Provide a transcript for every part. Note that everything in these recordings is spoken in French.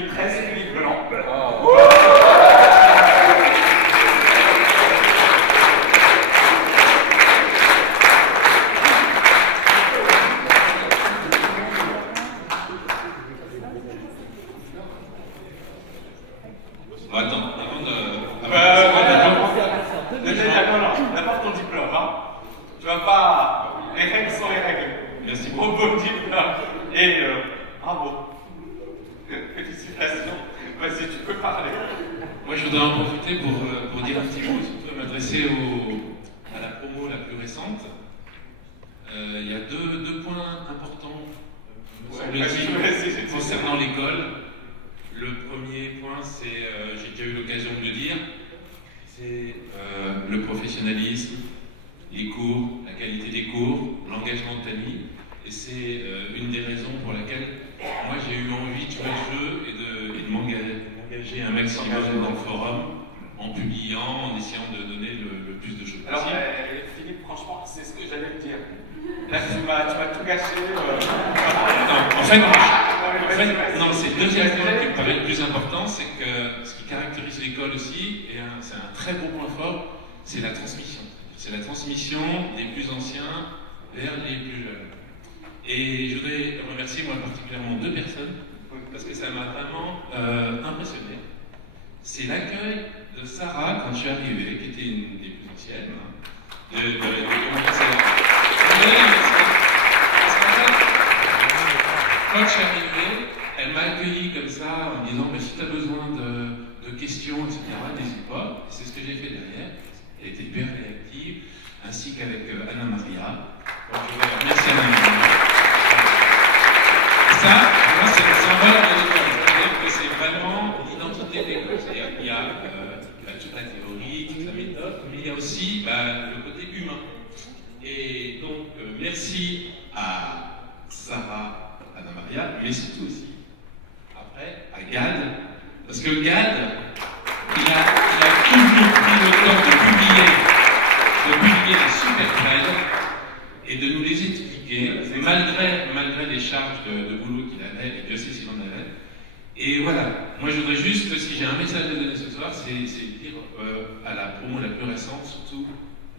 2013, Philippe Blanc. Attends, d'abord ton diplôme, hein. Tu vas pas. Les règles sont les règles. merci Au beaucoup. beau diplôme. Et bravo. Félicitations. Vas-y, tu peux parler. Moi, je voudrais en profiter pour dire un petit mot, surtout m'adresser à la promo la plus récente. Il y a deux points importants, me semble-t-il, concernant l'école. Le premier point, c'est, j'ai déjà eu l'occasion de le dire, c'est le professionnalisme, les cours, la qualité des cours, l'engagement de Tani. Et c'est une des raisons pour laquelle moi j'ai eu envie de jouer le jeu et de m'engager un maximum dans le forum, en publiant, en essayant de donner le plus de choses Alors, possible. Philippe, franchement, c'est ce que j'allais te dire. Là, tu m'as tout gâché. En fait, non, c'est le deuxième point qui me paraît le plus important, c'est que ce qui caractérise l'école aussi, et c'est un très beau point fort, c'est la transmission. C'est la transmission des plus anciens vers les plus jeunes. Et je voudrais remercier moi particulièrement deux personnes, parce que ça m'a vraiment impressionné. C'est l'accueil de Sarah quand je suis arrivé, qui était une des plus anciennes. Quand je suis arrivé, elle m'a accueilli comme ça en me disant si tu as besoin de questions, etc., n'hésite pas. C'est ce que j'ai fait derrière. Elle était hyper réactive, ainsi qu'avec Anna Maria. Donc je voudrais remercier Anna Maria. Et ça, moi, c'est le symbole de l'école. C'est-à-dire que c'est vraiment l'identité de l'école. C'est-à-dire qu'il y a toute la théorie, toute la méthode, mais il y a aussi le côté humain. Et donc, merci à Sarah, Anna Maria, mais surtout aussi, après, à Gad, parce que Gad, il a toujours pris le temps de publier des super threads et de nous les expliquer, malgré les charges de boulot qu'il avait, et Dieu sait s'il en avait. Et voilà, moi je voudrais juste, si j'ai un message à donner ce soir, c'est dire à la promo la plus récente, surtout,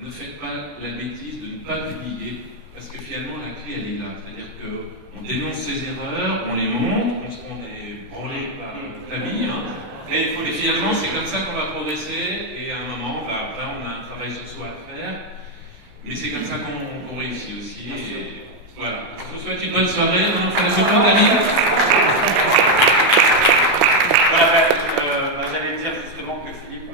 ne faites pas la bêtise de ne pas publier, parce que finalement la clé elle est là, c'est-à-dire qu'on dénonce ses erreurs, on les montre, on est branlé par la vie, hein, et finalement c'est comme ça qu'on va progresser, et à un moment, après on a un travail sur soi à faire, mais c'est comme ça qu'on réussit aussi, et voilà. Je vous souhaite une bonne soirée, on fait la seconde d'amis. Voilà, j'allais dire justement que Philippe,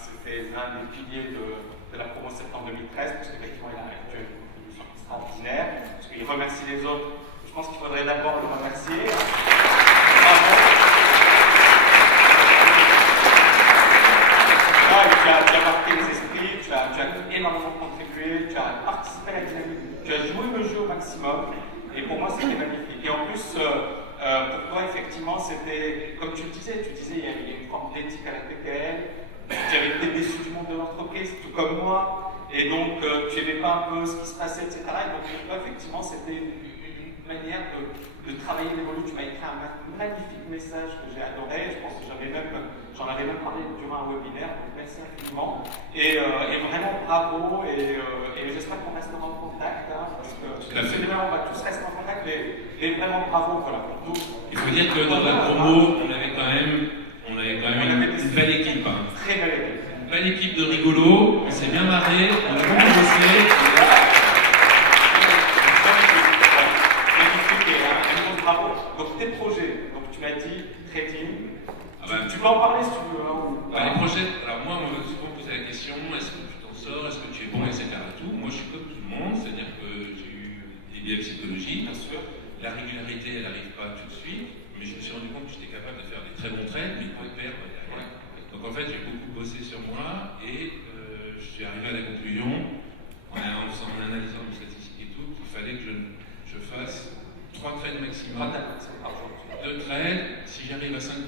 c'était l'un des piliers de la promo septembre 2013, parce qu'effectivement il a effectué une contribution extraordinaire, parce qu'il remercie les autres. Je pense qu'il faudrait d'abord le remercier. Bravo. Tu as marqué les esprits, tu as énormément contribué, tu as participé à la dynamique, tu as joué le jeu au maximum, et pour moi c'était magnifique. Et en plus, pour toi effectivement c'était, comme tu le disais, il y a une forme d'éthique à la PPL, tu avais été déçu du monde de l'entreprise, tout comme moi, et donc tu n'aimais pas un peu ce qui se passait, etc. Et donc pour toi effectivement c'était une manière de travailler l'évolution. Tu m'as écrit un magnifique message que j'ai adoré, je pense que j'en avais même parlé durant un webinaire, donc merci infiniment. Et vraiment bravo, et j'espère qu'on restera en contact, hein, parce que on va tous rester en contact, et vraiment bravo, voilà, pour tout. Il faut dire que dans la promo, on avait quand même une belle équipe. Hein. Très belle équipe. Une belle équipe de rigolos, on s'est bien marré, on a beaucoup bossé. Bravo. Donc tes projets, donc tu m'as dit trading. Tu peux en parler si tu veux. Les projets, alors moi on m'a souvent posé la question, est-ce que tu t'en sors, est-ce que tu es bon, etc. Moi je suis comme tout le monde, c'est-à-dire que j'ai eu des biais psychologiques, bien sûr. La régularité elle n'arrive pas tout de suite, mais je me suis rendu compte que j'étais capable de faire des très bons trades, mais pas de perdre derrière. Donc en fait j'ai beaucoup bossé sur moi et je suis arrivé à la conclusion, en analysant les statistiques et tout, qu'il fallait que je fasse 3 trades maximum. 2 trades, si j'arrive à 5%,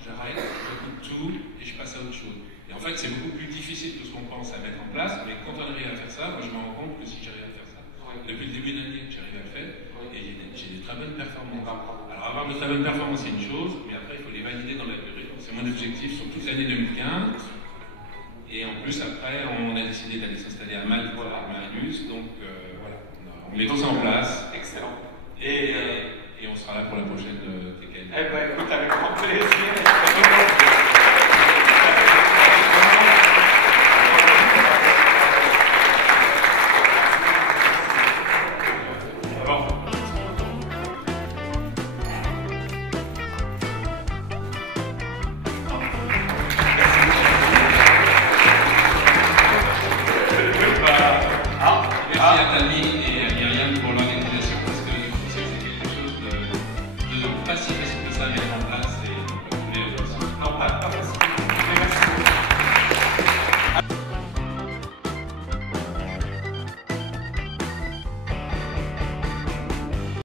j'arrête, je coupe tout et je passe à autre chose. Et en fait, c'est beaucoup plus difficile que ce qu'on pense à mettre en place, mais quand on arrive à faire ça, moi je me rends compte que si j'arrive à faire ça, depuis le début de l'année, j'arrive à le faire et j'ai des très bonnes performances. Alors avoir de très bonnes performances, c'est une chose, mais après il faut les validé dans la durée. C'est mon objectif sur toute l'année 2015. Et en plus, après, on a décidé d'aller s'installer à Malte, à Marinus. Donc voilà, on met tout ça en place. Excellent. Et on sera là pour la prochaine TKL. Eh ben, écoute, avec